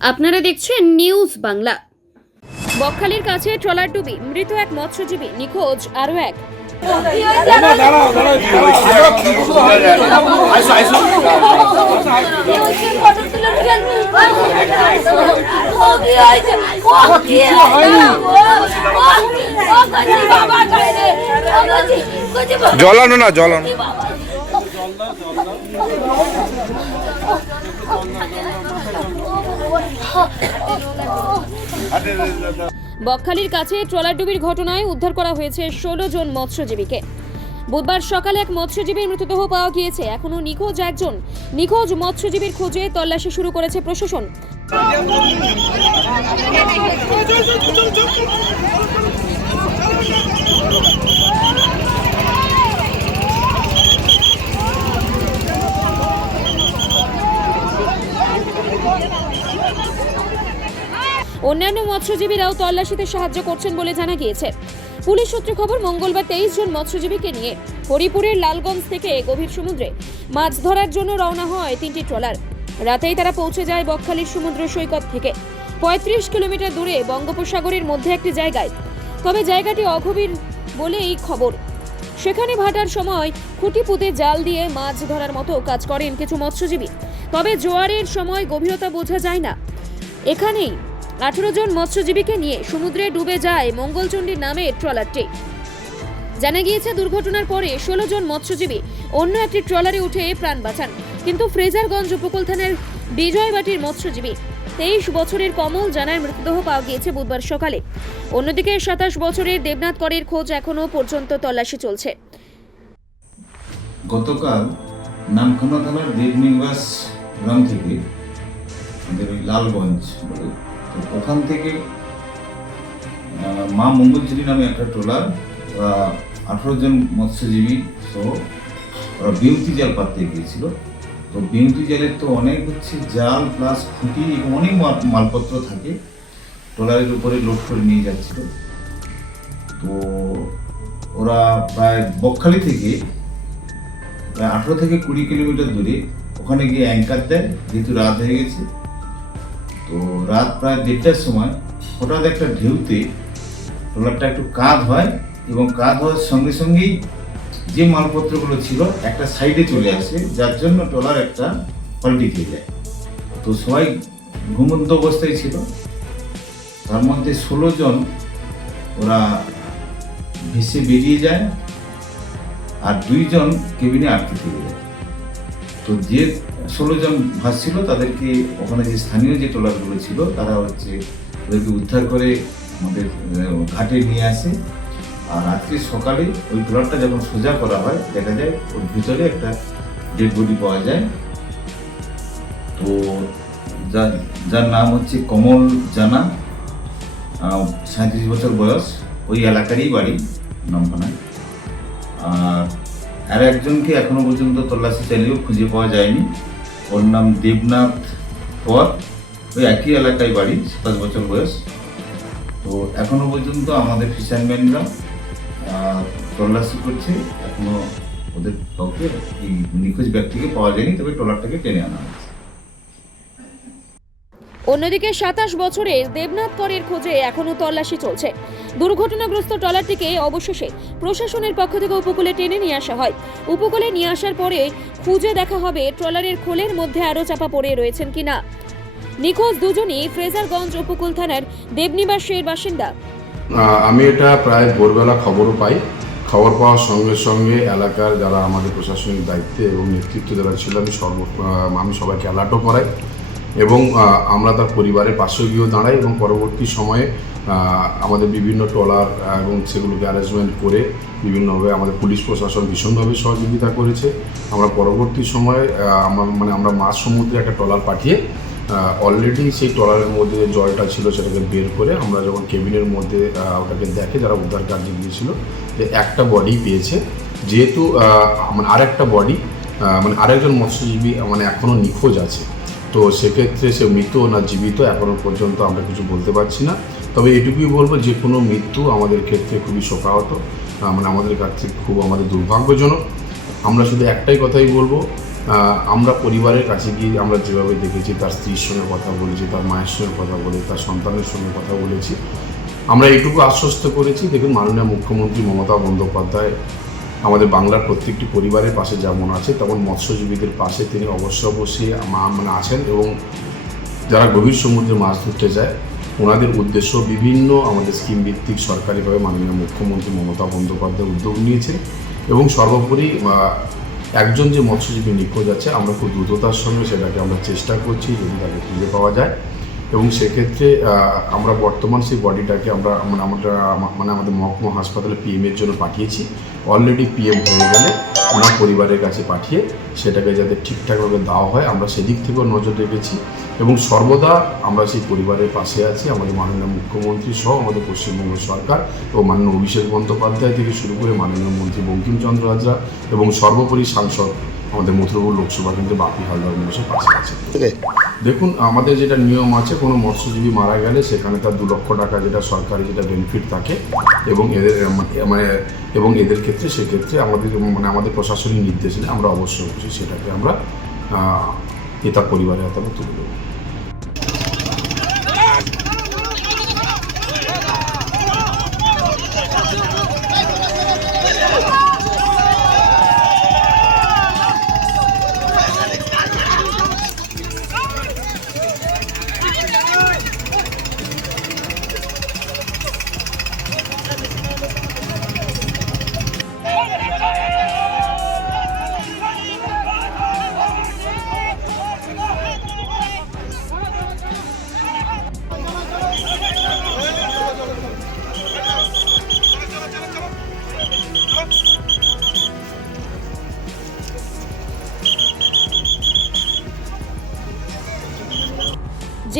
আপনারা দেখছেন নিউজ বাংলা। বকখালির কাছে ট্রলার ডুবি, মৃত এক মৎস্যজীবী, নিখোঁজ আরও এক। জলানো না জলানো বকখালির কাছে ট্রলারডুবির ঘটনায় উদ্ধার করা হয়েছে ষোলো জন মৎস্যজীবীকে। বুধবার সকালে এক মৎস্যজীবীর মৃতদেহ পাওয়া গিয়েছে। এখনও নিখোঁজ একজন। নিখোঁজ মৎস্যজীবীর খোঁজে তল্লাশি শুরু করেছে প্রশাসন। অন্যান্য মৎস্যজীবীরাও তল্লাশিতে সাহায্য করছেন বলে জানা গিয়েছে। পুলিশ সূত্রে খবর, মঙ্গলবার তেইশ জন মৎস্যজীবীকে নিয়ে হরিপুরের লালগঞ্জ থেকে গভীর সমুদ্রে মাছ ধরার জন্য রওনা হয় তিনটি ট্রলার। রাতেই তারা পৌঁছে যায় বকখালির সমুদ্র সৈকত থেকে। পঁয়ত্রিশ কিলোমিটার দূরে বঙ্গোপসাগরের মধ্যে একটি জায়গায়। তবে জায়গাটি অগভীর বলে এই খবর। সেখানে ভাটার সময় খুঁটি পুঁতে জাল দিয়ে মাছ ধরার মতো কাজ করেন কিছু মৎস্যজীবী। তবে জোয়ারের সময় গভীরতা বোঝা যায় না। এখানেই আঠেরো জন মৎস্যজীবীকে নিয়ে সমুদ্রে ডুবে যায় মঙ্গলচণ্ডীর নামে ট্রলারটি জানা গিয়েছে, দুর্ঘটনার পরে ষোলো জন মৎস্যজীবী অন্য একটি ট্রলারে উঠে প্রাণ বাঁচান। কিন্তু ফ্রেজারগঞ্জ উপকূল থানার বিজয়বাটির মৎস্যজীবী তেইশ বছরের কমল জানার মৃতদেহ পাওয়া গিয়েছে বুধবার সকালে। অন্যদিকে সাতাশ বছরের দেবনাথ করের খোঁজ এখনও পর্যন্ত তল্লাশি চলছে। গতকাল নামখানা থানার দেবনিবাস গ্রাম থেকে আমাদের ওই লালগঞ্জ বলে ওখান থেকে মা মঙ্গলচুরি নামে একটা ট্রলার ওরা আঠারো জন মৎস্যজীবী সহ ওরা বিউতি জাল পাততে গিয়েছিল। তো বিউতি জালের তো অনেক হচ্ছে জাল প্লাস খুঁটি অনেক মালপত্র থাকে। ট্রলারের উপরে লোড করে নিয়ে যাচ্ছিল। তো ওরা প্রায় বকখালি থেকে, প্রায় আঠেরো থেকে কুড়ি কিলোমিটার দূরে ওখানে গিয়ে অ্যাঙ্কার দেয়, যেহেতু রাত হয়ে গেছে। তো রাত প্রায় দেড়টার সময় হঠাৎ একটা ঢেউতে ট্রলারটা একটু কাঁধ হয় এবং কাঁধ হওয়ার সঙ্গে সঙ্গেই যে মালপত্রগুলো ছিল একটা সাইডে চলে আসে, যার জন্য ট্রলার একটা পাল্টি খেয়ে যায়। তো সবাই ঘুমন্ত অবস্থায় ছিল। তার মধ্যে ষোলো জন ওরা ভেসে বেরিয়ে যায় আর দুইজন কেবিনে আটকে থেকে যায়। তো যে ষোলো জন ভাসছিল, তাদেরকে ওখানে যে স্থানীয় যে ট্রলারগুলো ছিল, তারা হচ্ছে ওদেরকে উদ্ধার করে আমাদের ঘাটে নিয়ে আসে। আর আজকে সকালে ওই ট্রলারটা যখন সোজা করা হয়, দেখা যায় ওর ভিতরে একটা ডেড বডি পাওয়া যায়। তো যার যার নাম হচ্ছে কমল জানা সাঁত্রিশ বছর বয়স। ওই এলাকারই বাড়ি নামখানায় আর আর একজনকে এখনও পর্যন্ত তল্লাশি চালিয়েও খুঁজে পাওয়া যায়নি। ওর নাম দেবনাথ পর। ওই একই এলাকায় বাড়ি, সাতাশ বছর বয়স। তো এখনও পর্যন্ত আমাদের ফিশারম্যানরা তল্লাশি করছে। এখনও ওদের কাউকে এই নিখোঁজ ব্যক্তিকে পাওয়া যায়নি, তবে ট্রলারটাকে টেনে আনা হয়েছে। অন্যদিকে সাতাশ বছরে দেবনাথ করের খোঁজে এখনও তল্লাশি চলছে। দুর্ঘটনাগ্রস্ত ট্রলারটিকে অবশেষে প্রশাসনের পক্ষ থেকে উপকূলে টেনে নিয়ে আসা হয়। উপকূলে নিয়ে আসার পরে খুঁজে দেখা হবে ট্রলারের খোলের মধ্যে আরও চাপা পড়ে রয়েছেন কিনা। নিখোঁজ দুজনই ফ্রেজারগঞ্জ উপকূল থানার দেবনিবাসের বাসিন্দা। আমি এটা প্রায় ভোরবেলা খবরও পাই। খবর পাওয়ার সঙ্গে সঙ্গে এলাকার যারা আমাদের প্রশাসনিক দায়িত্বে এবং নেতৃত্ব যারা ছিল, আমি সর্ব আমি সবাইকে অ্যালার্টও করাই। এবং আমরা তার পরিবারের পাশে গিয়েও দাঁড়াই এবং পরবর্তী সময়ে আমাদের বিভিন্ন ট্রলার এবং সেগুলোকে অ্যারেঞ্জমেন্ট করে বিভিন্নভাবে আমাদের পুলিশ প্রশাসন ভীষণভাবে সহযোগিতা করেছে। আমরা পরবর্তী সময়ে আমরা মানে আমরা মাঝ সমুদ্রে একটা ট্রলার পাঠিয়ে অলরেডি সেই ট্রলারের মধ্যে যে জলটা ছিল সেটাকে বের করে আমরা যখন কেবিনের মধ্যে ওটাকে দেখে যারা উদ্ধার কার্যে গিয়েছিল, যে একটা বডি পেয়েছে। যেহেতু মানে আরেকটা বডি মানে আরেকজন মৎস্যজীবী মানে এখনও নিখোঁজ আছে। তো সেক্ষেত্রে সে মৃত না জীবিত এখনও পর্যন্ত আমরা কিছু বলতে পারছি না। তবে এটুকুই বলব যে কোনো মৃত্যু আমাদের ক্ষেত্রে খুবই শোকাহত মানে আমাদের কাছে খুব আমাদের দুর্ভাগ্যজনক। আমরা শুধু একটাই কথাই বলব আমরা পরিবারের কাছে গিয়ে আমরা যেভাবে দেখেছি, তার স্ত্রীর সঙ্গে কথা বলেছি, তার মায়ের সঙ্গে কথা বলে, তার সন্তানের সঙ্গে কথা বলেছি, আমরা এটুকু আশ্বস্ত করেছি। দেখুন, মাননীয় মুখ্যমন্ত্রী মমতা বন্দ্যোপাধ্যায় আমাদের বাংলার প্রত্যেকটি পরিবারের পাশে যেমন আছে, তেমন মৎস্যজীবীদের পাশে তিনি অবশ্য অবশ্যই মা- মানে আছেন এবং যারা গভীর সমুদ্রে মাছ ধরতে যায়, ওনাদের উদ্দেশ্য বিভিন্ন আমাদের স্কিম ভিত্তিক সরকারিভাবে মাননীয় মুখ্যমন্ত্রী মমতা বন্দ্যোপাধ্যায় উদ্যোগ নিয়েছেন এবং সর্বোপরি একজন যে মৎস্যজীবী নিখোঁজ আছে, আমরা খুব দ্রুততার সঙ্গে সেটাকে আমরা চেষ্টা করছি যদি তাকে খুঁজে পাওয়া যায়। এবং সেক্ষেত্রে আমরা বর্তমান সেই বডিটাকে আমরা মানে আমরা মানে আমাদের মহকুমা হাসপাতালে পিএমের জন্য পাঠিয়েছি। অলরেডি পিএম হয়ে গেলে ওনার পরিবারের কাছে পাঠিয়ে সেটাকে যাতে ঠিকঠাকভাবে দেওয়া হয়, আমরা সেদিক থেকেও নজর রেখেছি। এবং সর্বদা আমরা সেই পরিবারের পাশে আছি, আমাদের মাননীয় মুখ্যমন্ত্রী সহ আমাদের পশ্চিমবঙ্গ সরকার এবং মাননীয় অভিষেক বন্দ্যোপাধ্যায় থেকে শুরু করে মাননীয় মন্ত্রী বঙ্কিমচন্দ্র হাজরা এবং সর্বোপরি সাংসদ আমাদের মথুরপুর লোকসভা কিন্তু বাপি হালদার মহাশয় পাশে আছে দেখুন, আমাদের যেটা নিয়ম আছে, কোনো মৎস্যজীবী মারা গেলে সেখানে তার দু লক্ষ টাকা যেটা সরকারি যেটা বেনিফিট থাকে এবং এদের মানে এবং এদের ক্ষেত্রে সেক্ষেত্রে আমাদের মানে আমাদের প্রশাসনিক নির্দেশে আমরা অবশ্যই সেটাকে আমরা পিতা পরিবারের হাতে তুলে দেবো।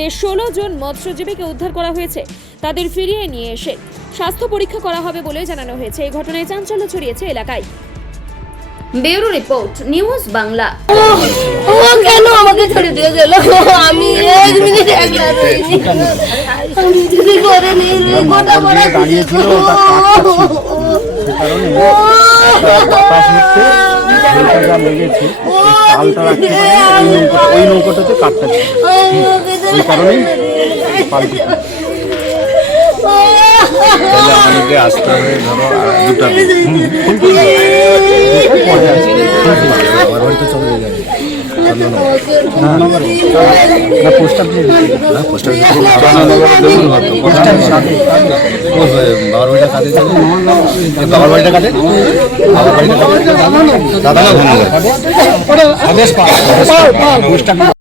যে ষোলো জন মৎস্যজীবীকে উদ্ধার করা হয়েছে তাদের ফিরিয়ে নিয়ে এসে স্বাস্থ্য পরীক্ষা করা হবে বলে জানানো হয়েছে। এই ঘটনায় চাঞ্চল্য ছড়িয়েছে এলাকায়। Bureau report news Bangla. ও কেন আমাকে ছেড়ে দিয়ে গেল? আমি এক মিনিট আমি যদি করে নেই রে গোটা পড়া দাঁড়িয়েছিল যা লেগেছে রাখতে পারেনি ওই নৌকোটাতে ছিল ওই কারণেই পাল্টে তাহলে আমাদেরকে আসতে হবে ধরো দুটা আমার বাড়িতে চলে যাবে। দাদা